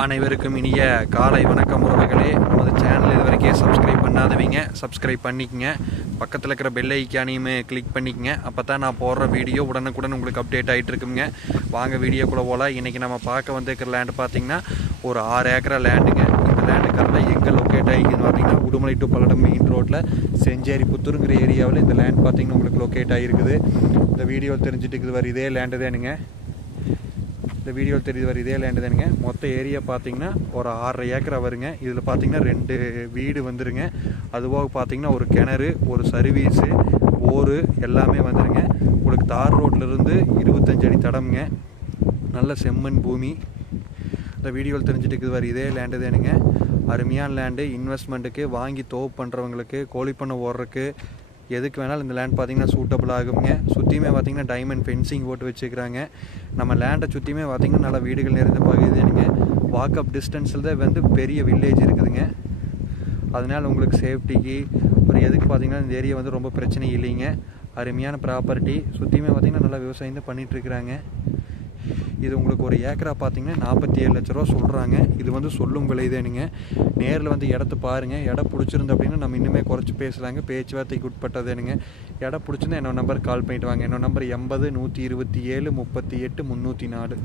அனைவருக்கும் இனிய காலை வணக்கம் உறவுகளே. நமது சேனல் இது வரைக்கும் சப்ஸ்கிரைப் பண்ணாதவங்க சப்ஸ்கிரைப் பண்ணிக்கங்க. பக்கத்தில் இருக்கிற பெல் ஐக்கானையுமே கிளிக் பண்ணிக்கங்க. அப்போ தான் நான் போடுற வீடியோ உடனுக்குடன் உங்களுக்கு அப்டேட் ஆகிட்டு இருக்குங்க. வாங்க வீடியோக்குள்ளே போல் இன்றைக்கி நம்ம பார்க்க வந்திருக்கிற லேண்டு பார்த்தீங்கன்னா ஒரு ஆறு ஏக்கரா லேண்டுங்க இந்த லேண்டு கரெக்டாக எங்கே லொக்கேட் ஆகிக்குதுன்னு பார்த்தீங்கன்னா உடுமலை டு பல்லடம் மெயின் ரோட்டில் செஞ்சேரி புத்தூருங்கிற ஏரியாவில் இந்த லேண்ட் பார்த்தீங்கன்னா உங்களுக்கு லொக்கேட் ஆகிருக்குது இந்த வீடியோ தெரிஞ்சுட்டு இருக்குது வர இதே லேண்டு தானுங்க. இந்த வீடியோ தெரியுது வர இதே லேண்டு தானுங்க. மொத்த ஏரியா பார்த்தீங்கன்னா ஒரு ஆறரை ஏக்கரா வருங்க. இதில் பார்த்தீங்கன்னா ரெண்டு வீடு வந்துருங்க. அதுபோக பார்த்தீங்கன்னா ஒரு கிணறு ஒரு சர்வீஸு போரு எல்லாமே வந்துருங்க. உங்களுக்கு தார் ரோட்லேருந்து இருபத்தஞ்சு அடி தடம்ங்க. நல்ல செம்மண் பூமி. இந்த வீடியோவில் தெரிஞ்சுட்டு இருக்குது வர இதே லேண்டு தானுங்க. அருமையான லேண்டு இன்வெஸ்ட்மெண்ட்டுக்கு வாங்கி தோப்பு பண்ணுறவங்களுக்கு கோழி பண்ணை ஓடுறதுக்கு எதுக்கு வேணாலும் இந்த லேண்ட் பார்த்தீங்கன்னா சூட்டபிள் ஆகுங்க சுற்றியுமே பார்த்திங்கன்னா டைமண்ட் ஃபென்சிங் போட்டு வச்சுக்கிறாங்க நம்ம லேண்டை சுற்றியுமே பார்த்தீங்கன்னா நல்லா வீடுகள் நிறைந்த பகுதி தானுங்க வாக்கப் டிஸ்டன்ஸில் தான் வந்து பெரிய வில்லேஜ் இருக்குதுங்க. அதனால் உங்களுக்கு சேஃப்டிக்கு ஒரு எதுக்கு பார்த்திங்கன்னா இந்த ஏரியா வந்து ரொம்ப பிரச்சனை இல்லைங்க. அருமையான ப்ராப்பர்ட்டி சுற்றியுமே பார்த்தீங்கன்னா நல்லா விவசாயம் தான் பண்ணிகிட்ருக்குறாங்க இது உங்களுக்கு ஒரு ஏக்கரா பார்த்தீங்கன்னா நாற்பத்தி ஏழு லட்ச ரூபா சொல்கிறாங்க இது வந்து சொல்லும் விலைதானுங்க. நேரில் வந்து இடத்த பாருங்கள் இடம் பிடிச்சிருந்து அப்படின்னா நம்ம இன்னுமே குறைச்சி பேசலாங்க. பேச்சுவார்த்தைக்கு உட்பட்டதுனுங்க. இடம் பிடிச்சிருந்தா என்னோட நம்பருக்கு கால் பண்ணிட்டு வாங்க. என்னோட நம்பர் எண்பது நூற்றி இருபத்தி ஏழு முப்பத்தி எட்டு முந்நூற்றி நாலு.